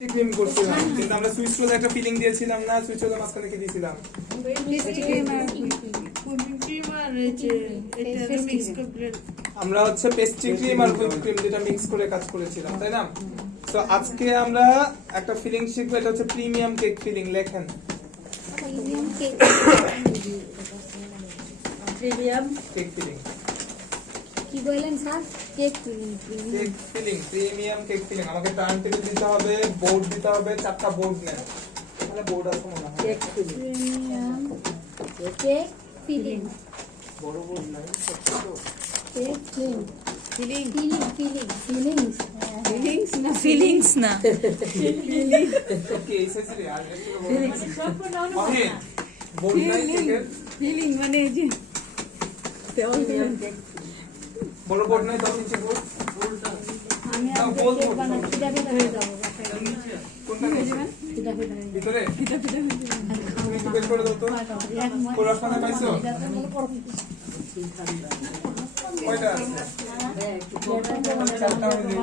Cream করছিলাম কিন্তু আমরা সুইচ রোলে একটা ফিলিং দিয়েছিলাম না, সুইচ রোলের মাঝখানে কি দিয়েছিলাম? আমরা হচ্ছে পেস্ট্রি ক্রিম আর হুইপ ক্রিম যেটা মিক্স করে কাজ করেছিলাম, তাই না? তো আজকে আমরা একটা ফিলিং শিখবো, এটা হচ্ছে প্রিমিয়াম কেক ফিলিং। লেখেন প্রিমিয়াম কেক ফিলিং। কি বলেন sir? Cake filling. Cake filling, premium cake filling. আমাকে টার্ন টেবিল দিতে হবে, বোর্ড দিতে হবে, 4টা বোর্ড নেন। তাহলে বোর্ড আছে মনে হয়। Cake filling premium cake filling. বড় বোর্ড নাই, ছোট। Cake filling. ফিলিং ফিলিংস না ফিলিংস না ওকে, এই সাইজের আর একটু বড়। ওকে, বোর্ড নাই কেকের। ফিলিং মানে এই যে বড় বোর্ড নাই, 10 ইঞ্চি বোর্ড। আমি দাও, আজকে বল, কেক বল, বানাবো, বল। ফিদা ফিদা হয়ে যাবো। কোনটা নিয়েছে? ফিদা ফিদা হয়ে ভিতরে তুমি একটু বের করে দাও তো। কোরাসখানে পাইছো? কয়টা আছে? 4টা আমি দেব।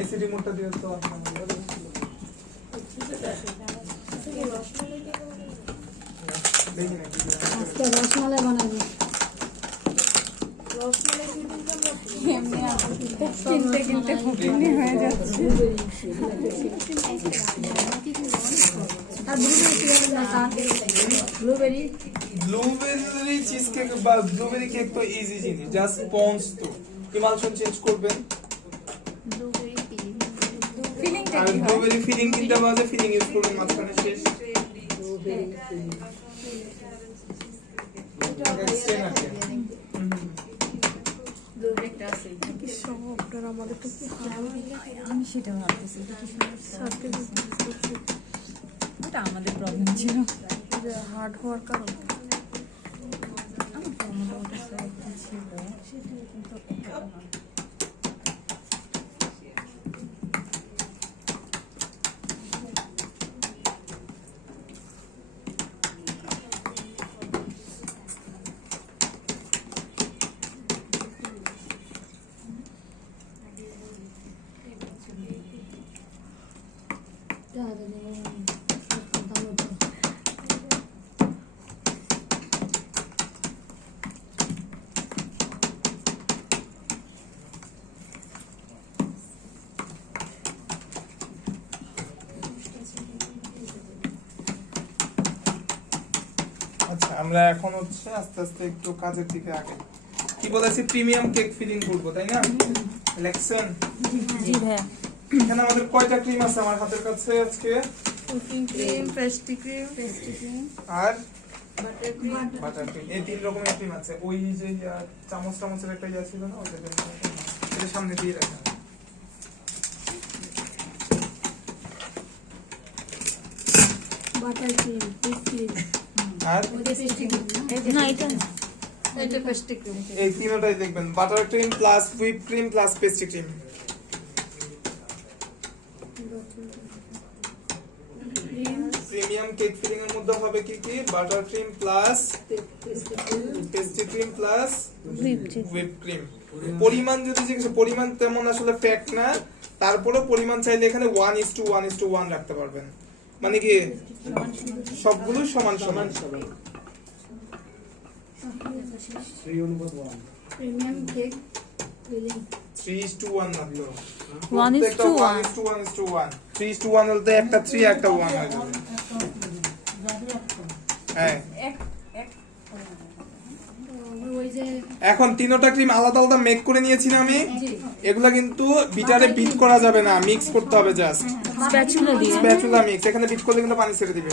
এসি রিমোটটা দিও তো আপনার। দেখি না কি দিয়ে। আজকে রসমালাই বানাবো। কিনতে কিনতে ফুটনি হয়ে যাচ্ছে আর ব্লুবেরি কি বলেন না sir? Blueberry blueberry cheese cake বা ব্লুবেরি কেক তো ইজি জিনিস, জাস্ট স্পঞ্জ তো ইমালশন চেঞ্জ করবেন। ফিলিংটা আর কি হয় ব্লুবেরি ফিলিং কিনতে বাজে ফিলিং ইউজ করবেন মাঝখানে শেষ। এক্সটেন আছে। আমি সেটা ভাবতেছি এটা আমাদের প্রবলেম ছিল হার্ড হওয়ার কারণ আচ্ছা, আমরা এখন হচ্ছে আস্তে আস্তে একটু কাজের দিকে আগে। কি বলেছি? প্রিমিয়াম কেক ফিলিং করব, তাই না? লেখছেন? জি ভাইয়া এখানে আমাদের কয়টা ক্রিম আছে আমার হাতের কাছে আজকে? কুকিং ক্রিম পেস্ট্রি ক্রিম আর বাটার ক্রিম বাটার ক্রিম। এই 3 রকমের ক্রিম আছে। ওই যে চামচ চামচের একটা ইয়া ছিল না, ওটা এটা সামনে দিয়ে রাখেন। বাটার ক্রিম, হুইপ ক্রিম, আর পেস্ট্রি ক্রিম। না এটা পেস্ট্রি ক্রিম এই তিনটাই দেখবেন, butter cream plus whip cream plus pastry cream. Premium cake filling এর মধ্যে হবে কি কি? Butter cream plus pastry cream plus whip cream. পরিমাণ যদি জিজ্ঞেস, পরিমাণ তেমন আসলে ফ্যাক্ট না, তারপরেও পরিমাণ চাইলে এখানে 1:1:1 রাখতে পারবেন। মানে কি সবগুলো সমান সমান। প্রিমিয়াম কেক ফিলিং 3:1 মাত্র। 1:1 1:1 3:1 বলতে একটা 3 একটা 1 হয়ে যাবে। হ্যাঁ, ওই যে এখন তিনটা ক্রিম আলাদা আলাদা মেক করে নিয়েছি না আমি। এগুলা কিন্তু বিটারে বিট করা যাবে না, মিক্স করতে হবে জাস্ট। স্প্যাচুলা দিয়ে স্প্যাচুলা মিক্স। এখানে বিট করলে কিন্তু পানি ছেড়ে দিবে।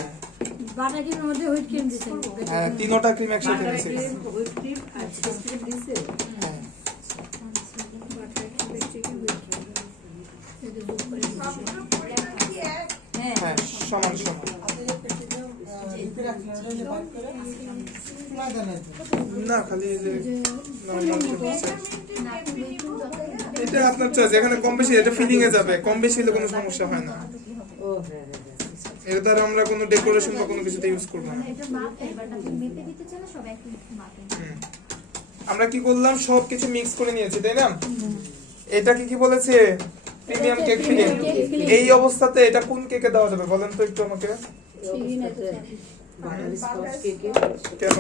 বাটার ক্রিমের মধ্যে হুইপ ক্রিম দিছেন। হ্যাঁ, তিনটা ক্রিম একসাথে মিক্স। হুইপ ক্রিম আর পেস্ট্রি ক্রিম দিছে হ্যাঁ, হ্যাঁ, সমান সমান। না খালি এই যে নরমাল এটা আপনার চয়েস। এখানে কম বেশি এটা ফিলিং এ যাবে, কম বেশি হলে কোনো সমস্যা হয় না। ও হ্যাঁ এর দ্বারা আমরা কোনো ডেকোরেশন বা কোনো কিছুতে ইউজ করব না। এটা মাপে, বাট আপনি মেপে দিতে চাইলে সব একই মাপে। আমরা কি করলাম, সবকিছু মিক্স করে নিয়েছি, তাই না? এটাকে কি বলেছে? Premium cake filling. এই অবস্থাতে এটা কোন কেকে দেওয়া যাবে বলেন তো একটু আমাকে। কেন?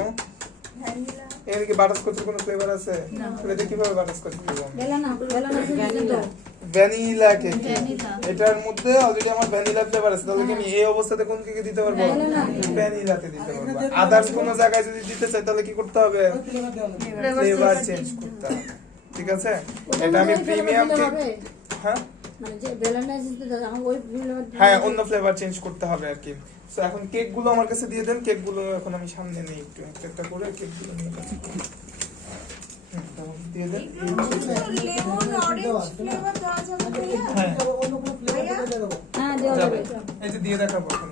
এর কি বাটারস্কচের কোনো ফ্লেভার আছে? তাহলে এটা কিভাবে বাটারস্কচ দিব? Vanilla cake. এটার মধ্যে অলরেডি আমার ভ্যানিলা ফ্লেভার আছে, তাহলে কি আমি এই অবস্থাতে কোন কেকে দিতে পারবো? ভ্যানিলাতে দিতে পারবো। আদার্স কোন জায়গায় যদি দিতে চাই তাহলে কি করতে হবে? ফ্লেভার চেঞ্জ করতে হবে। ঠিক আছে, এটা আমি প্রিমিয়াম কেক, হ্যাঁ হ্যাঁ অন্য ফ্লেভার চেঞ্জ করতে হবে আর কি। সো এখন কেক গুলো আমার কাছে দিয়ে দেন, কেক গুলো এখন আমি সামনে নেই, একটু একটা একটা করে কেক গুলো নিয়ে কাজ করি। দিয়ে দেন। এই যে দিয়ে দেখাবো এখন।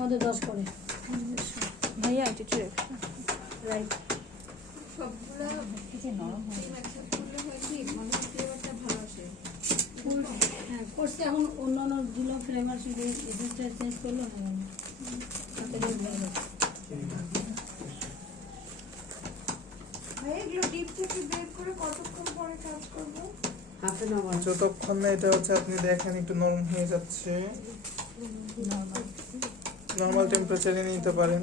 মধ্যে 10 করে ভাইয়া একটু একটু রেখে রাইট সবগুলা কিছু নরম হয়ে একসাথে করলে হয় কি মানে ফ্লেভারটা ভালো আসে। হ্যাঁ করছে এখন অন্য দিলো ফ্লেভার শুধু এসেস্টটা চেঞ্জ করলো না তাতে ভালো ভাই এগুলো ডিপ থেকে বের করে কতক্ষণ পরে কাজ করব? হাফ এন আওয়ার যতক্ষণ না এটা হচ্ছে আপনি দেখেন একটু নরম হয়ে যাচ্ছে, নরমাল টেম্পারেচারে নিতে পারেন।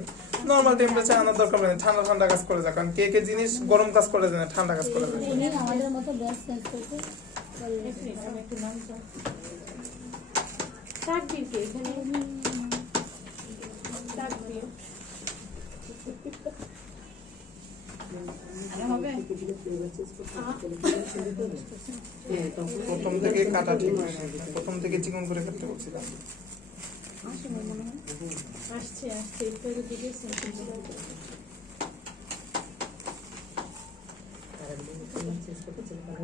নরমাল টেম্পারেচার আনার দরকার নেই, ঠান্ডা ঠান্ডা কাজ করে যায়, কারণ কেকের জিনিস গরম কাজ করে যায় না, ঠান্ডা কাজ করে যায়। আমাদের মতো গ্যাস চেঞ্জ করতে একটু নাম তো কাট দিতে এখানে কাট দিও। হবে প্রথম থেকে কাটা ঠিক হয় না, প্রথম থেকে চিকন করে কাটতে বলছিলাম। আসছে আসছে একটু দিকে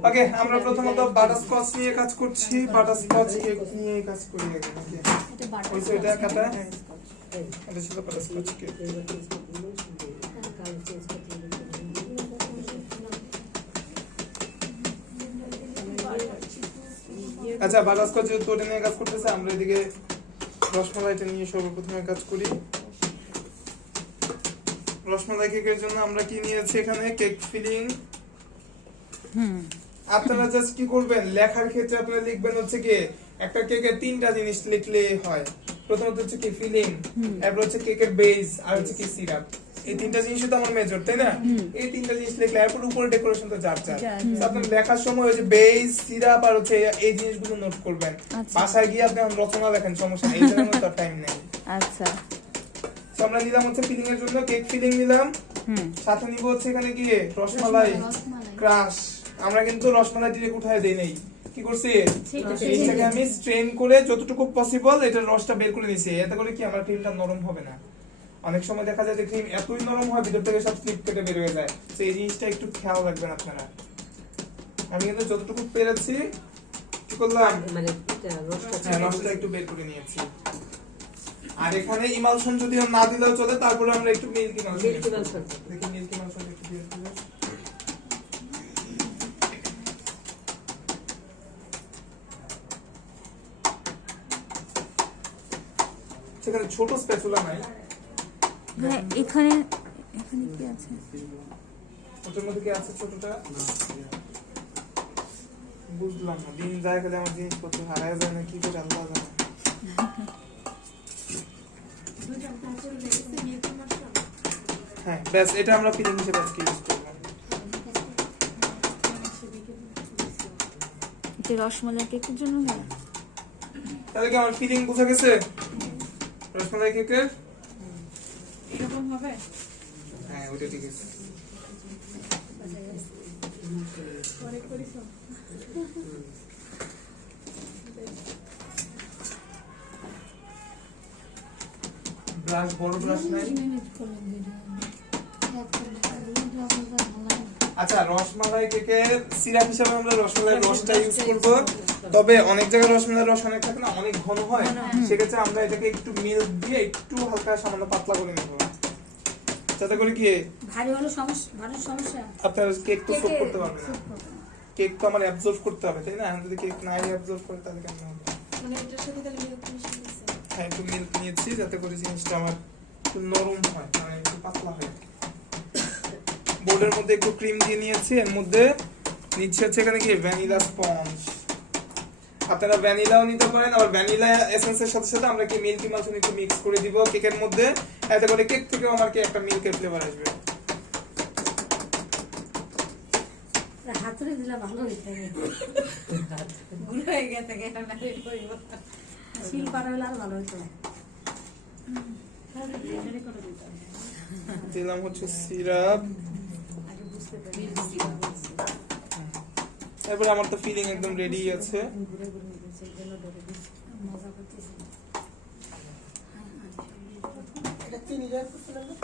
ওকে, আমরা প্রথমত বাটারস্কচ নিয়ে কাজ করছি, বাটারস্কচ কেক নিয়ে কাজ করি এখন। ওকে, ওই তো এটা কাটা, এটা ছিল বাটারস্কচ কেক। আচ্ছা, বাটারস্কচ যেহেতু ওটা নিয়ে কাজ করতেছে, আমরা এদিকে রসমালাইটা নিয়ে সর্বপ্রথমে কাজ করি। রসমালাই কেকের জন্য আমরা কি নিয়েছি এখানে? Cake feeling. আপনারা জাস্ট কি করবেন, লেখার ক্ষেত্রে আপনারা লিখবেন হচ্ছে কি একটা কেকের তিনটা জিনিস লিখলে হয়। প্রথমত হচ্ছে কি ফিলিং, এরপর হচ্ছে কেকের বেস, আর হচ্ছে কি সিরাপ। এই তিনটা জিনিসই তো আমার মেজর, তাই না? এই তিনটা জিনিস লিখলে এরপর উপরে ডেকোরেশন তো যার যার। আপনি লেখার সময় ওই যে বেস, সিরাপ আর হচ্ছে এই জিনিসগুলো নোট করবেন। বাসায় গিয়ে আপনি রচনা লেখেন, সমস্যা নেই, এই জন্য তো টাইম নেই। আচ্ছা, তো আমরা নিলাম হচ্ছে ফিলিং এর জন্য কেক ফিলিং নিলাম, সাথে নিব হচ্ছে এখানে কি রসমালাই ক্রাশ। আমরা কিন্তু রসমালাই ডিরেক্ট উঠায় দেই নাই, কি করছি এইটাকে আমি স্ট্রেন করে যতটুকু পসিবল এটার রসটা বের করে নিয়েছি। এতে করে কি আমার ক্রিমটা নরম হবে না। অনেক সময় দেখা যায় যে ক্রিম এতই নরম হয় ভিতর থেকে সব স্লিপ কেটে বের হয়ে যায়, তো এই জিনিসটা একটু খেয়াল রাখবেন আপনারা। আমি কিন্তু যতটুকু পেরেছি কি করলাম, মানে রসটা একটু বের করে নিয়েছি। আর এখানে ইমালশন যদিও না দিলেও চলে, তারপরে আমরা একটু মিল্কি ইমালশন দেখি, মিল্কি ইমালশন একটু দিয়ে দিলে। সেখানে ছোট স্প্যাচুলা নাই, হ্যাঁ এখানে এখানে কি আছে? ওটার মধ্যে কি আছে ছোটটা? বুঝলাম না, দিন যায় গেলে আমার জিনিসপত্র হারায় যায় না, কি করে আল্লাহ জানে। হ্যাঁ ব্যাস, এটা আমরা ফিলিং হিসেবে আজকে ইউজ করব। যে রসমালাই কেকের জন্য হয়। তাহলে কি আমার ফিলিং বুঝা গেছে রসমালাই কেকের? এরকম হবে। হ্যাঁ ওটা ঠিক আছে। পরে করিস ব্রাশ, বড় ব্রাশ নাই? আচ্ছা, রসমালাই কেকের সিরাপ হিসেবে আমরা রসমালাইয়ের রসটা ইউজ করব। তবে অনেক জায়গায় রসমালাইয়ের রস অনেক থাকে না, অনেক ঘন হয়, সেক্ষেত্রে আমরা এটাকে একটু মিল্ক দিয়ে একটু হালকা সামান্য পাতলা করে নেব, যাতে করে কি ভারী হলো সমস্যা, ভারী সমস্যা আপনার কেক তো সোক করতে পারবে না। কেক তো আমার অ্যাবজর্ব করতে হবে, তাই না? এখন যদি কেক নাই অ্যাবজর্ব করে তাহলে কেমন হবে? মানে এটার সাথে তাহলে মিল্ক মিশিয়ে দিয়েছে। হ্যাঁ, একটু মিল্ক নিয়েছি যাতে করে জিনিসটা আমার একটু নরম হয়, মানে একটু পাতলা হয়। বোর্ডের মধ্যে একটু ক্রিম দিয়ে নিয়েছি, এর মধ্যে নিচ্ছে হচ্ছে এখানে কি ভ্যানিলা স্পঞ্জ। আপনারা ভ্যানিলাও নিতে পারেন, আবার ভ্যানিলা এসেন্সের সাথে সাথে আমরা কি মিল্কি মাখন একটু মিক্স করে দিব কেকের মধ্যে, এতে করে কেক থেকেও আমার কি একটা মিল্কের ফ্লেভার আসবে। হাতুড়ি দিলে ভালো হইতে গুলো হয়ে গেছে এটা না শিল পাড়া হলে আর ভালো হইতো। রেডি করে দিতে হবে। দিলাম হচ্ছে সিরাপ। আগে বুঝতে পারি এরপর আমার তো ফিলিং একদম রেডি আছে। ঘুরে ঘুরে নিতেছে এই জন্য ধরে দিচ্ছি, মজা করতেছি। এটা 3 লেয়ার করছিলাম না?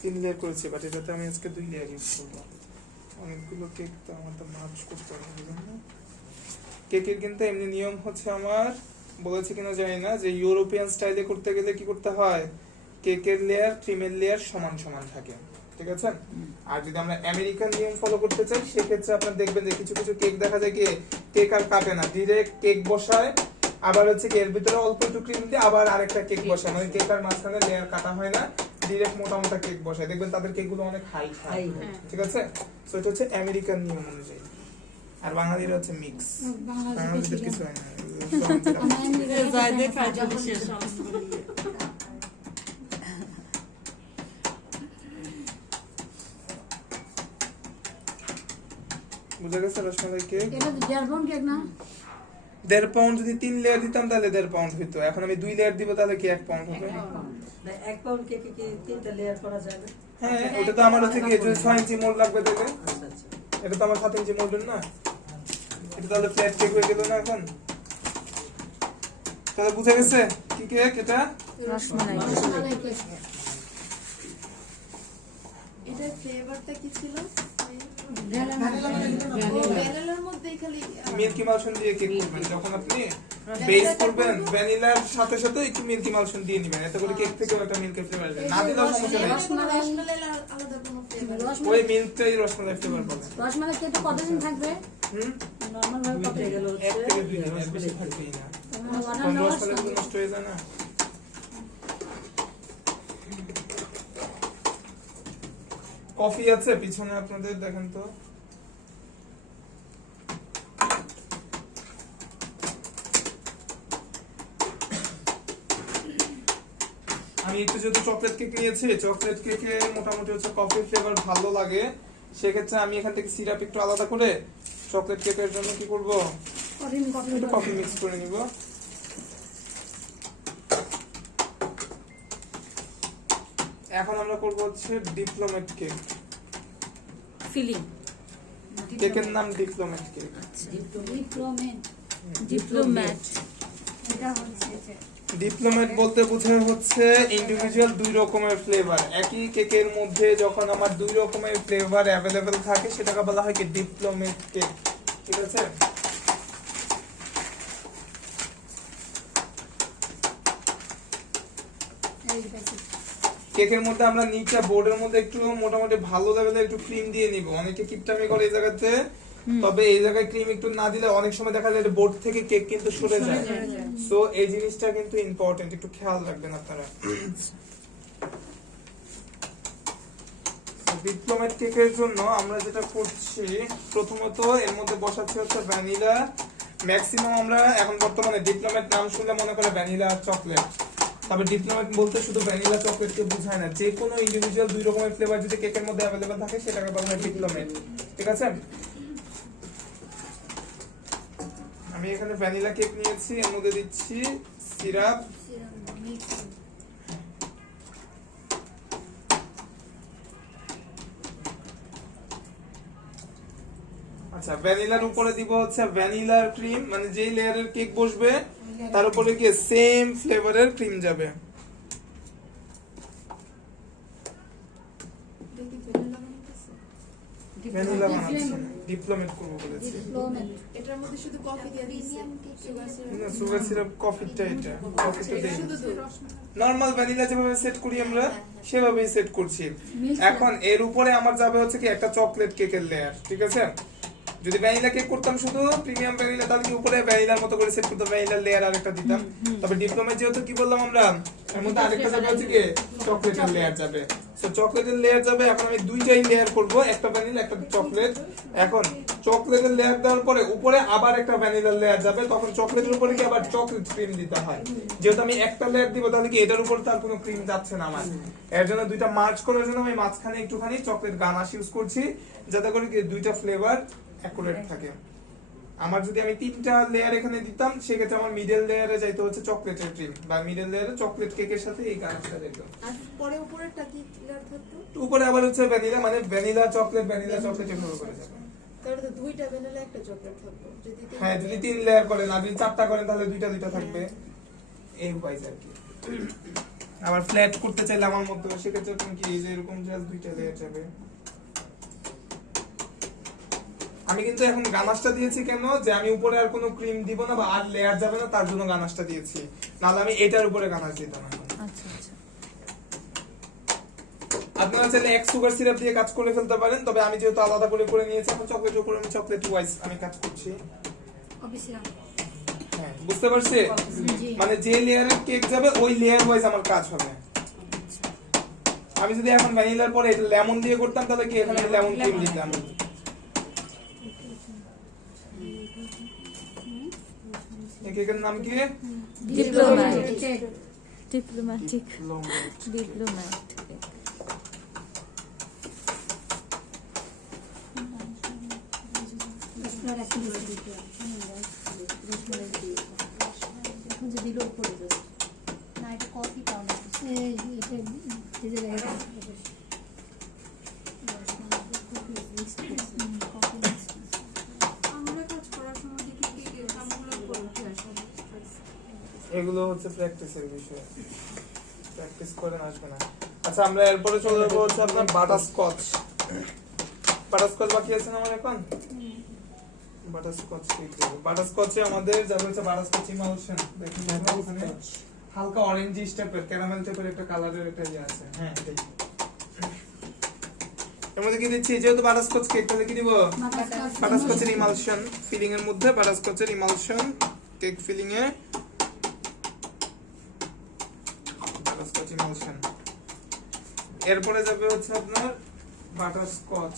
3 লেয়ার করেছি, বাট এটাতে আমি আজকে 2 লেয়ার ইউজ করব। অনেকগুলো কেক তো আমার তো মার্চ করতে হবে, বুঝলেন না? কেকের কিন্তু এমনি নিয়ম হচ্ছে, আমার বলেছে কিনা জানি না, যে ইউরোপিয়ান স্টাইলে করতে গেলে কি করতে হয়, কেকের লেয়ার ক্রিমের লেয়ার সমান সমান থাকে, ঠিক আছে? আর যদি আমরা আমেরিকান নিয়ম ফলো করতে চাই, সেক্ষেত্রে আপনারা দেখবেন যে কিছু কিছু কেক দেখা যায় কি কেক আর কাটে না, ডিরেক্ট কেক বসায়, আবার হচ্ছে কি এর ভিতরে অল্প একটু ক্রিম দিয়ে আবার আরেকটা কেক বসায়, মানে কেক আর মাঝখানে লেয়ার কাটা হয় না, ডিরেক্ট মোটা মোটা কেক বসায়। দেখবেন তাদের কেকগুলো অনেক হাই হয়, ঠিক আছে? সো এটা হচ্ছে আমেরিকান নিয়ম অনুযায়ী। আর বাঙালিরা হচ্ছে মিক্স, বাঙালিদের কিছু হয় না। বুঝা গেছে? রসমালাই কেক এটা 1.5 পাউন্ড কেক না? 1.5 পাউন্ড যদি 3 লেয়ার দিতাম তাহলে 1.5 পাউন্ড হইতো। এখন আমি 2 লেয়ার দিব, তাহলে কি 1 পাউন্ড হবে? 1 পাউন্ড কেকে কি 3টা লেয়ার করা যাবে? হ্যাঁ, ওটা তো আমার হচ্ছে কি 6 ইঞ্চি মোল্ড লাগবে তাহলে। আচ্ছা আচ্ছা। এটা তো আমার 7 ইঞ্চি মোল্ডের না, এটা তাহলে ফ্ল্যাট কেক হয়ে গেল না এখন? তাহলে বুঝা গেছে কি কেক এটা? রসমালাই। রসমালাই কেক। এটার ফ্লেভারটা কি ছিল? ভ্যানিলা। ভ্যানিলার মধ্যে খালি মিল্কি মালসন দিয়ে কেক করবেন, যখন আপনি বেস করবেন ভ্যানিলার সাথে সাথে একটু মিল্কি মালসন দিয়ে নিবেন, এতে করে কেক থেকেও একটা মিল্কের ফ্লেভার আসবে। না দিলেও সমস্যা নেই, রসমালাই আলাদা কোনো ফ্লেভার। ওই মিল্কটাই রসমালাই ফ্লেভার পাবেন। রসমালাই কেক কতদিন থাকবে? নরমাল ভাবে কত হয়ে গেল 1 হচ্ছে থেকে 2 দিন, এর বেশি থাকবেই না। কারণ রসমালাই গুলো নষ্ট হয়ে যায় না। কফি আছে পিছনে আপনাদের, দেখেন তো। আমি একটু যেহেতু চকলেট কেক নিয়েছি, চকলেট কেকে মোটামুটি হচ্ছে কফি ফ্লেভার ভালো লাগে, সেক্ষেত্রে আমি এখান থেকে সিরাপ একটু আলাদা করে চকলেট কেকের জন্য কি করব, একটু কফি মিক্স করে নিব। এখন আমরা করব হচ্ছে ডিপ্লোমেট কেক। ফিলিং কেকের নাম ডিপ্লোমেট কেক। ডিপ্লোম্যাট। এটা হচ্ছে যে ডিপ্লোমেট বলতে বোঝায় হচ্ছে ইন্ডিভিজুয়াল 2 রকমের ফ্লেভার। একই কেকের মধ্যে যখন আমার 2 রকমের ফ্লেভার অ্যাভেলেবেল থাকে, সেটাকে বলা হয় কি ডিপ্লোমেট কেক, ঠিক আছে? এই প্যাকেট। কেকের মধ্যে আমরা নিচে বোর্ডের মধ্যে একটু মোটামুটি ভালো লেভেলের একটু ক্রিম দিয়ে নিব। অনেকে কিপটামি করে এই জায়গাতে, তবে এই জায়গায় ক্রিম একটু না দিলে অনেক সময় দেখা যায় বোর্ড থেকে কেক কিন্তু সরে যায়। সো এই জিনিসটা কিন্তু ইম্পর্টেন্ট, একটু খেয়াল রাখবেন আপনারা। ডিপ্লোমেট কেকের জন্য আমরা যেটা করছি, প্রথমত এর মধ্যে বসাচ্ছি হচ্ছে ভ্যানিলা। ম্যাক্সিমাম আমরা এখন বর্তমানে ডিপ্লোমেট নাম শুনলে মনে করে ভ্যানিলা আর চকলেট, তবে ডিপ্লোমেট বলতে শুধু ভ্যানিলা চকলেটকে বোঝায় না, যে কোনো ইন্ডিভিজুয়াল 2 রকমের ফ্লেভার যদি কেকের মধ্যে অ্যাভেলেবেল থাকে, সেটাকে বলা হয় ডিপ্লোমেট, ঠিক আছে? আমি এখানে ভ্যানিলা কেক নিয়েছি, এর মধ্যে দিচ্ছি সিরাপ। আচ্ছা, ভ্যানিলার উপরে দিব হচ্ছে ভ্যানিলার ক্রিম, মানে যেই লেয়ারের কেক বসবে তার উপরে কি সেম ফ্লেভারের ক্রিম যাবে। ভ্যানিলা বানাচ্ছি, ডিপ্লোমেট করব বলেছি। এটার মধ্যে শুধু কফি দিয়ে দিয়েছি, সুগার সিরাপ কফিটা, এটা কফিটা দেই। শুধু রসমালাই। নরমাল ভ্যানিলা যেভাবে সেট করি আমরা, সেভাবেই সেট করছি। এখন এর উপরে আমার যাবে হচ্ছে কি একটা চকলেট কেকের লেয়ার, ঠিক আছে? যদি ভ্যানিলা কেক করতাম শুধু প্রিমিয়াম ভ্যানিলা, তাহলে কি উপরে ভ্যানিলার মতো করে সেট করতে ভ্যানিলার লেয়ার আরেকটা দিতাম। তবে ডিপ্লোমা যেহেতু কি বললাম আমরা, এর মধ্যে আরেকটা যাবে হচ্ছে কি চকলেটের লেয়ার যাবে। সো চকলেটের লেয়ার যাবে। এখন আমি দুইটাই লেয়ার করব, একটা ভ্যানিলা একটা চকলেট। এখন চকলেটের লেয়ার দেওয়ার পরে উপরে আবার একটা ভ্যানিলার লেয়ার যাবে, তখন চকলেটের উপরে কি আবার চকলেট ক্রিম দিতে হয়। যেহেতু আমি একটা লেয়ার দিব, তাহলে কি এটার উপর তার কোনো ক্রিম যাচ্ছে না আমার। এর জন্য দুইটা মার্জ করার জন্য আমি মাঝখানে একটুখানি চকলেট গানাশ ইউজ করছি, যাতে করে কি দুইটা ফ্লেভার অ্যাকুরেট থাকে। আমার যদি আমি তিনটা লেয়ার এখানে দিতাম, সেক্ষেত্রে আমার মিডল লেয়ারে যাইতে হচ্ছে চকলেটের ক্রিম, বা মিডল লেয়ারে চকলেট কেকের সাথে এই গানাশটা যাইত। আর পরে উপরেরটা কি লেয়ার থাকতো? উপরে আবার হচ্ছে ভ্যানিলা, মানে ভ্যানিলা চকলেট এভাবে করে যাবে। তাহলে তো দুইটা ভ্যানিলা একটা চকলেট থাকতো। যদি হ্যাঁ, যদি 3 লেয়ার করেন আর যদি 4টা করেন তাহলে দুইটা থাকবে, এই ওয়াইজ আর কি। আবার ফ্ল্যাট করতে চাইলে আমার মতো, সেক্ষেত্রে তুমি কি এই যে এরকম জাস্ট দুইটা লেয়ার যাবে। আমি কিন্তু এখন গানাশটা দিয়েছি কেন, যে আমি উপরে আর কোনো ক্রিম দিব না বা আর লেয়ার যাবে না, তার জন্য গানাশটা দিয়েছি। নাহলে আমি এটার উপরে গানাশ দিতাম এখন। আচ্ছা আচ্ছা। আপনারা চাইলে এক সুগার সিরাপ দিয়ে কাজ করে ফেলতে পারেন, তবে আমি যেহেতু আলাদা করে নিয়েছি, এখন চকলেটের উপরে আমি চকলেট ওয়াইজ আমি কাজ করছি। অফিসিয়াল হ্যাঁ, বুঝতে পারছি? জি। মানে যে লেয়ারের কেক যাবে ওই লেয়ার ওয়াইজ আমার কাজ হবে। আমি যদি এখন ভ্যানিলার পরে এটা লেমন দিয়ে করতাম, তাহলে কি এখানে লেমন ক্রিম দিতাম। এই কেকের নাম কি? ডিপ্লোম্যাটিক। ডিপ্লোম্যাটিক। না, এটা কফি পাউডার। এই এটা ভেজে রাখা। আমরা কাজ করার সময় দেখি কি কামগুলো করতে আসে। এগুলো হচ্ছে প্র্যাকটিসের বিষয়, প্র্যাকটিস করে আসবে না। আচ্ছা, আমরা এরপরে চলে যাবো হচ্ছে আপনার বাটারস্কচ। বাটারস্কচ বাকি আছে না আমার এখন? বাটারস্কচ কেক দেবো। বাটারস্কচে আমাদের যাবে হচ্ছে বাটারস্কচ ইমালশন। দেখুন ওখানে হালকা অরেঞ্জ টাইপের ক্যারামেল টাইপের একটা কালারের একটা ইয়ে আছে। হ্যাঁ, এটাই। এর মধ্যে কি দিচ্ছি, যেহেতু বাটারস্কচ কেক, তাহলে কি দিব? বাটারস্কচের ইমালশন ফিলিং এর মধ্যে, বাটারস্কচের ইমালশন কেক ফিলিং এ বাটারস্কচ ইমালশন। এরপরে যাবে হচ্ছে আপনার বাটারস্কচ।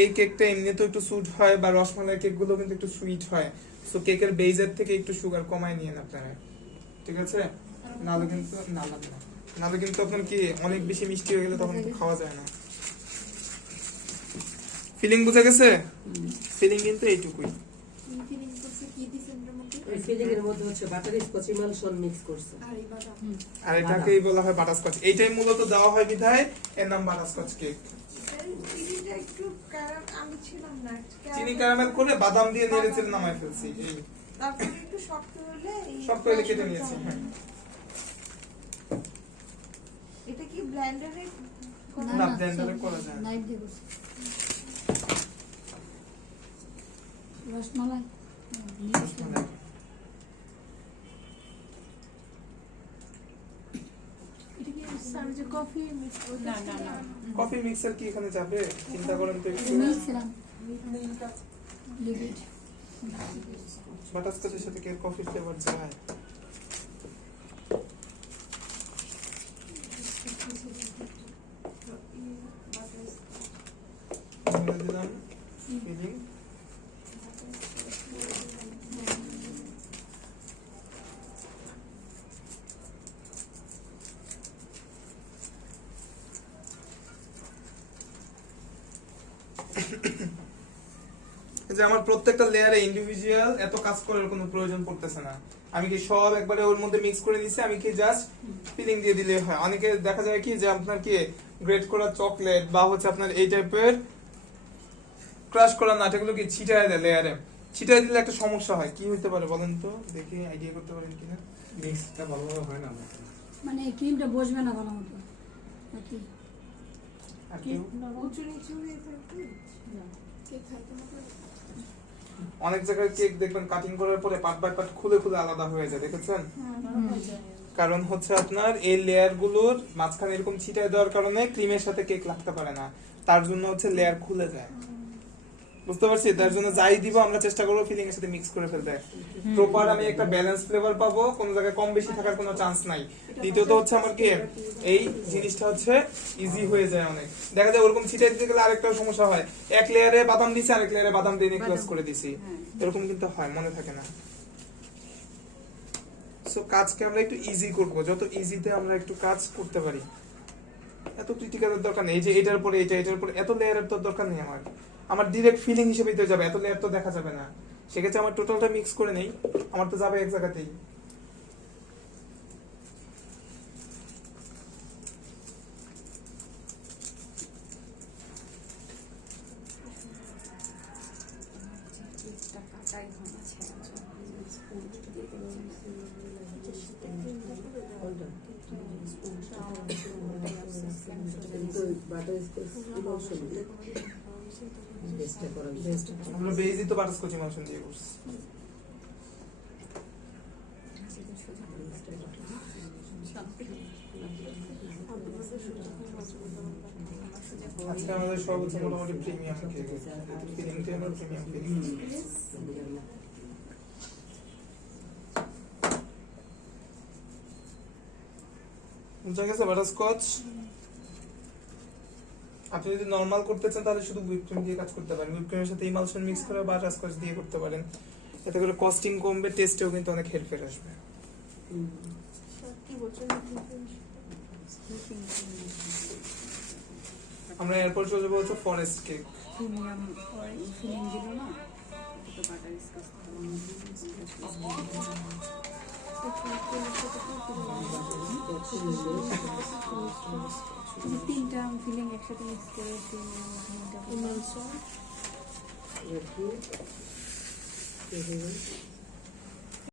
এই কেকটা এমনিতে একটু সুইট হয়, বা রসমালাই কেক গুলো কিন্তু একটু সুইট হয়। সো কেকের বেজের থেকে একটু সুগার কমায় নিয়ে আপনারা, ঠিক আছে? নাহলে কিন্তু তখন কি অনেক বেশি মিষ্টি হয়ে গেলে তখন কিন্তু খাওয়া যায় না। ফিলিং বুঝা গেছে? ফিলিং কিন্তু এইটুকুই। ফিলিং করছে কি দিছেন এর মধ্যে? ওই ফিলিং এর মধ্যে হচ্ছে বাটারস্কচ ইমালশন মিক্স করছে। আর এই বাদাম। আর এটাকেই বলা হয় বাটারস্কচ। এইটাই মূলত দেওয়া হয় বিধায় এর নাম বাটারস্কচ কেক। চিনিটা একটু আমি ছিলাম না। চিনি ক্যারামেল করে বাদাম দিয়ে নেড়েচেড়ে নামায় ফেলছি। এই তারপরে একটু শক্ত হলে শক্ত হলে কেটে নিয়েছি। হ্যাঁ, এটা কি ব্লেন্ডারে না, ব্লেন্ডারে করা যায় না। নাইফ দিয়ে করছি। রসমালাই এটা কি স্যার যে কফি মিক্স না না না। কফি মিক্সার কি এখানে যাবে? চিন্তা করেন তো একটু। নিয়েছিলাম লিকুইড। বাটারস্কচের সাথে কি কফি ফ্লেভার যায়? বলে দিলাম ফিলিং। যে আমার প্রত্যেকটা লেয়ারে ইন্ডিভিজুয়াল এত কাজ করার কোনো প্রয়োজন পড়তেছে না। আমি কি সব একবারে ওর মধ্যে মিক্স করে দিছি, আমি কি জাস্ট ফিলিং দিয়ে দিলে হয়। অনেকে দেখা যায় কি যে আপনার কি গ্রেট করা চকলেট বা হচ্ছে আপনার এই টাইপের ক্রাশ করা নাট, এগুলো কি ছিটায় দেয় লেয়ারে। ছিটায় দিলে একটা সমস্যা হয়। কি হইতে পারে বলেন তো, দেখি আইডিয়া করতে পারেন কিনা। মিক্সটা ভালোভাবে হয় না। মানে ক্রিমটা বসবে না ভালো মতো নাকি? আর কেউ উঁচু নিচু হয়ে থাকবে। কেক খাইতে হবে। অনেক জায়গায় কেক দেখবেন কাটিং করার পরে পার্ট বাই পার্ট খুলে খুলে আলাদা হয়ে যায়, দেখেছেন? কারণ হচ্ছে আপনার এই লেয়ার গুলোর মাঝখানে এরকম ছিটায় দেওয়ার কারণে ক্রিমের সাথে কেক লাগতে পারে না, তার জন্য হচ্ছে লেয়ার খুলে যায়। বুঝতে পারছি? তার জন্য যাই দিব আমরা চেষ্টা করবো ফিলিং এর সাথে মিক্স করে ফেলতে, প্রপার আমি একটা ব্যালেন্স ফ্লেভার পাবো, কোনো জায়গায় কম বেশি থাকার কোনো চান্স নাই। দ্বিতীয়ত হচ্ছে আমার কি এই জিনিসটা হচ্ছে ইজি হয়ে যায় অনেক। দেখা যায় ওরকম ছিটাই দিতে গেলে আরেকটা সমস্যা হয়, এক লেয়ারে বাদাম দিছি আরেক লেয়ারে বাদাম দিয়ে ক্লোজ করে দিছি, এরকম কিন্তু হয়, মনে থাকে না। সো কাজকে আমরা একটু ইজি করব, যত ইজিতে আমরা একটু কাজ করতে পারি। এত ক্রিটিক্যালের দরকার নেই, এই যে এটার পরে এটা, এটার পরে এত লেয়ারের তো দরকার নেই। আমার ডিরেক্ট ফিলিং হিসেবেই তো যাবে, এত লেয়ার তো দেখা যাবে না। সেক্ষেত্রে আমার টোটালটা মিক্স করে নেই, আমার তো যাবে এক জায়গাতেই। কিন্তু বাটার স্কচ ইমলশন বেস্টটা করা বেস্ট। আমরা বেজই তো বাটারস্কচ ইমালশন দিয়ে করছি। আজকে আমাদের সর্বোচ্চ মোটামুটি প্রিমিয়াম কেক, ফিলিংটা আমরা প্রিমিয়াম ফিলিং। বুঝা গেছে বাটারস্কচ? আপনি যদি নরমাল করতে চান তাহলে শুধু হুইপ ক্রিম দিয়ে কাজ করতে পারেন, হুইপ ক্রিমের সাথে ইমালশন মিক্স করে বাটারস্কচ দিয়ে করতে পারেন, এতে করে কস্টিং কমবে, টেস্টেও কিন্তু অনেক হেল্পফুল আসবে। আমরা এরপর চলে যাবো হচ্ছে ফরেস্ট কেক। প্রিমিয়াম ফিলিং দিল না, তো বাটার স্কচ তিনটা ফিলিং একসাথে মিক্স করে ইমালশন